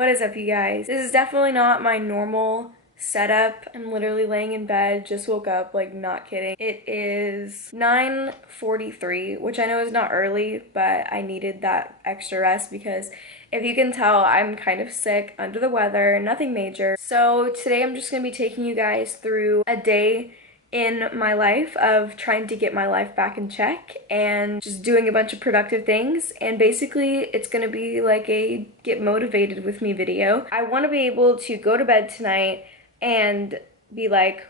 What is up, you guys? This is definitely not my normal setup. I'm literally laying in bed, just woke up, like, not kidding. It is 9:43, which I know is not early, but I needed that extra rest because if you can tell, I'm kind of sick, under the weather, nothing major. So today I'm just gonna be taking you guys through a day in my life of trying to get my life back in check and just doing a bunch of productive things. And basically it's gonna be like a get motivated with me video. I want to be able to go to bed tonight and be like,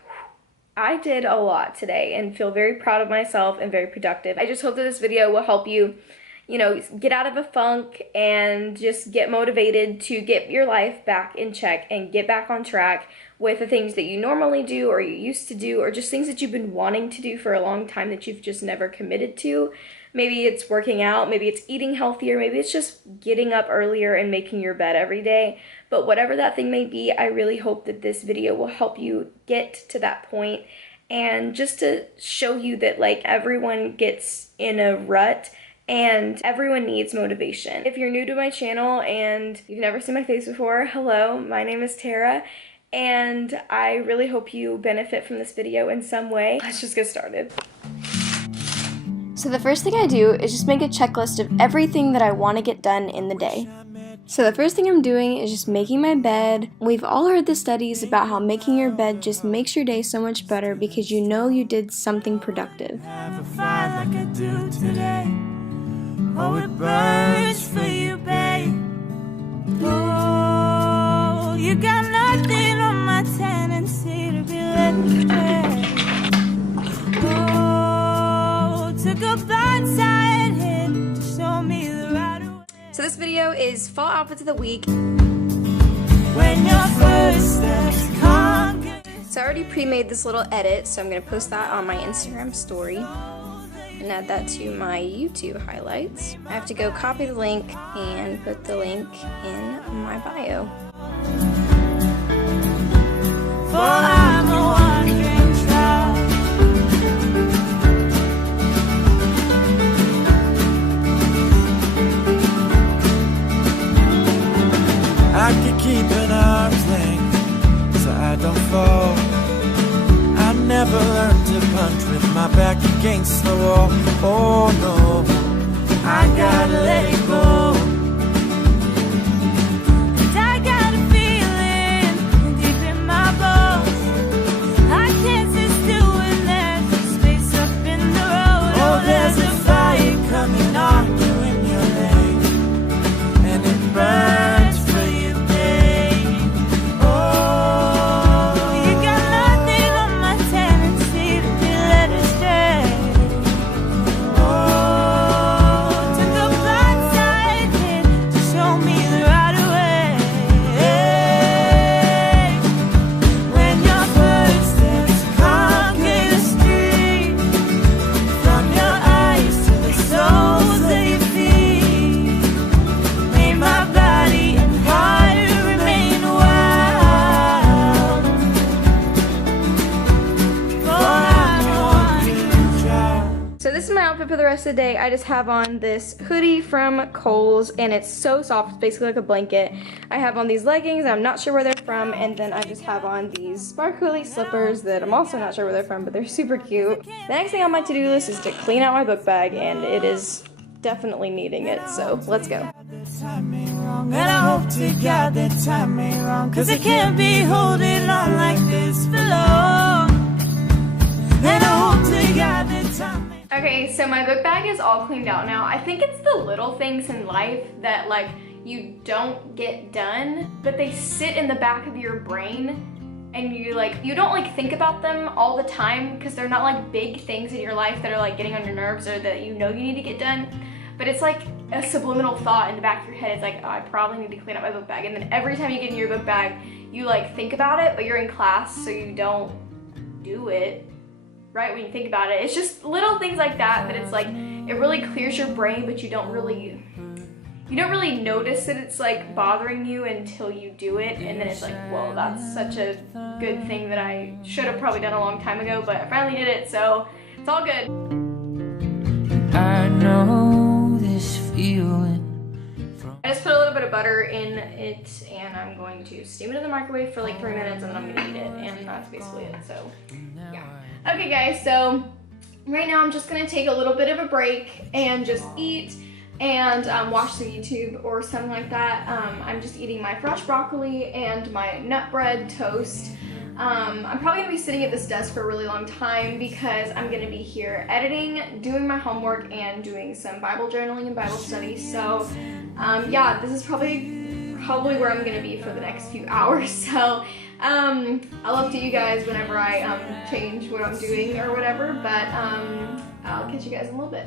I did a lot today, and feel very proud of myself and very productive. I just hope that this video will help you, get out of a funk and just get motivated to get your life back in check and get back on track with the things that you normally do or you used to do, or just things that you've been wanting to do for a long time that you've just never committed to. Maybe it's working out, maybe it's eating healthier, maybe it's just getting up earlier and making your bed every day. But whatever that thing may be, I really hope that this video will help you get to that point, and just to show you that, like, everyone gets in a rut and everyone needs motivation. If you're new to my channel and you've never seen my face before, hello, my name is Tara, and I really hope you benefit from this video in some way. Let's just get started. So the first thing I do is just make a checklist of everything that I want to get done in the day. So the first thing I'm doing is just making my bed. We've all heard the studies about how making your bed just makes your day so much better because you know you did something productive. Oh, it burns for you, babe. Oh, you got nothing on my tendency to be led astray. Oh, took a blindside hit to show me the right way. So this video is fall outfits of the week. When your first steps conquer. So I already pre-made this little edit, so I'm gonna post that on my Instagram story and add that to my YouTube highlights. I have to go copy the link and put the link in my bio. For I'm a wandering child. I could keep an arm's length so I don't fall. I never learned to punch with my back against the wall. Oh no, I gotta let it go. And I got a feeling deep in my bones. I can't sit still when there's a space up in the road. Oh, there's a fire coming on you in your lane, and it burns for you, babe. Oh, you got nothing on my tendency to be led astray. Oh, took a blindside hit to show me the right way. When your footsteps conquer the street, from your eyes to the soles of your feet, may my body and heart remain wild. For I'm a wandering child. So this is my outfit for the rest of the day. I just have on this hoodie from Kohl's, and it's so soft, it's basically like a blanket. I have on these leggings, I'm not sure where they're from, and then I just have on these sparkly slippers that I'm also not sure where they're from, but they're super cute. The next thing on my to-do list is to clean out my book bag, and it is definitely needing it, so let's go. Time ain't wrong, and I hope to God that time ain't wrong, 'cause I can't be holding on like this for long. And I hope to God that time ain't. Okay, so my book bag is all cleaned out now. I think it's the little things in life that, like, you don't get done, but they sit in the back of your brain, and you don't think about them all the time because they're not like big things in your life that are like getting on your nerves or that you need to get done. But it's like a subliminal thought in the back of your head. It's like, oh, I probably need to clean up my book bag. And then every time you get in your book bag, you like think about it, but you're in class, so you don't do it, right, when you think about it. It's just little things like that it's like, it really clears your brain, but you don't really notice that it's like bothering you until you do it. And then it's like, whoa, that's such a good thing that I should have probably done a long time ago, but I finally did it, so it's all good. I know this feeling from I just put a little bit of butter in it, and I'm going to steam it in the microwave for like 3 minutes, and then I'm gonna eat it, and that's basically it. So yeah. Okay guys, so right now I'm just gonna take a little bit of a break and just eat and watch some YouTube or something like that. I'm just eating my fresh broccoli and my nut bread toast. I'm probably gonna be sitting at this desk for a really long time because I'm gonna be here editing, doing my homework, and doing some Bible journaling and Bible study. So yeah, this is probably where I'm gonna be for the next few hours. So I'll update you guys whenever I change what I'm doing or whatever, but I'll catch you guys in a little bit.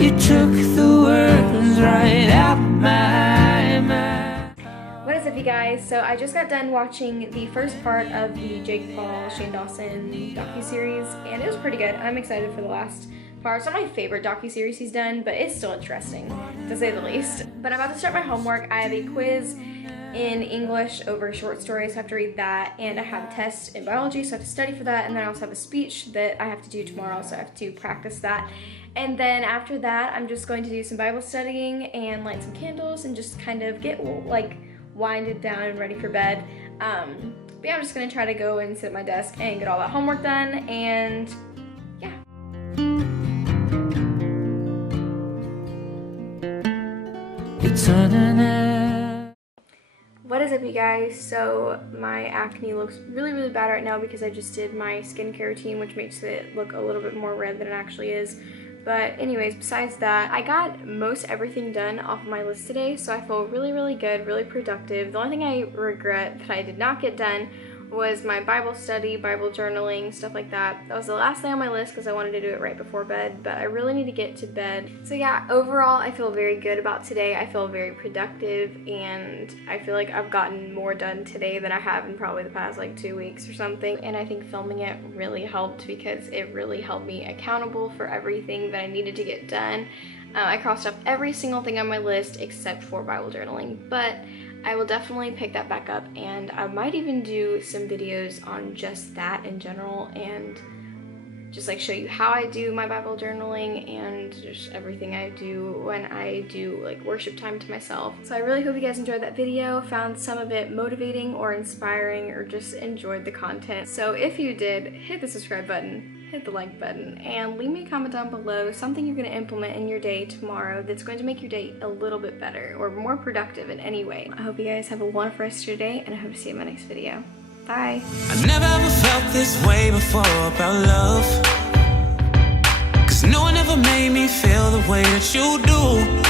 You took the words right out my mouth. What is up, you guys? So I just got done watching the first part of the Jake Paul, Shane Dawson docuseries, and it was pretty good. I'm excited for the last part. It's not my favorite docuseries he's done, but it's still interesting, to say the least. But I'm about to start my homework. I have a quiz in English over short stories, so I have to read that, and I have a test in biology, so I have to study for that, and then I also have a speech that I have to do tomorrow, so I have to practice that. And then after that, I'm just going to do some Bible studying and light some candles and just kind of get like winded down and ready for bed. But yeah, I'm just gonna try to go and sit at my desk and get all that homework done, and yeah. What is up, you guys? So my acne looks really bad right now because I just did my skincare routine, which makes it look a little bit more red than it actually is. But anyways, besides that, I got most everything done off of my list today, so I feel really good, really productive. The only thing I regret that I did not get done was my Bible study, Bible journaling, stuff like that. That was the last thing on my list because I wanted to do it right before bed, but I really need to get to bed. So yeah, overall, I feel very good about today. I feel very productive, and I feel like I've gotten more done today than I have in probably the past like 2 weeks or something. And I think filming it really helped because it really held me accountable for everything that I needed to get done. I crossed off every single thing on my list except for Bible journaling, but I will definitely pick that back up, and I might even do some videos on just that in general and just like show you how I do my Bible journaling and just everything I do when I do like worship time to myself. So I really hope you guys enjoyed that video, found some of it motivating or inspiring, or just enjoyed the content. So if you did, hit the subscribe button, hit the like button, and leave me a comment down below something you're going to implement in your day tomorrow that's going to make your day a little bit better or more productive in any way. I hope you guys have a wonderful rest of your day, and I hope to see you in my next video. Bye! I never ever felt this way before about love, 'cause no one ever made me feel the way that you do.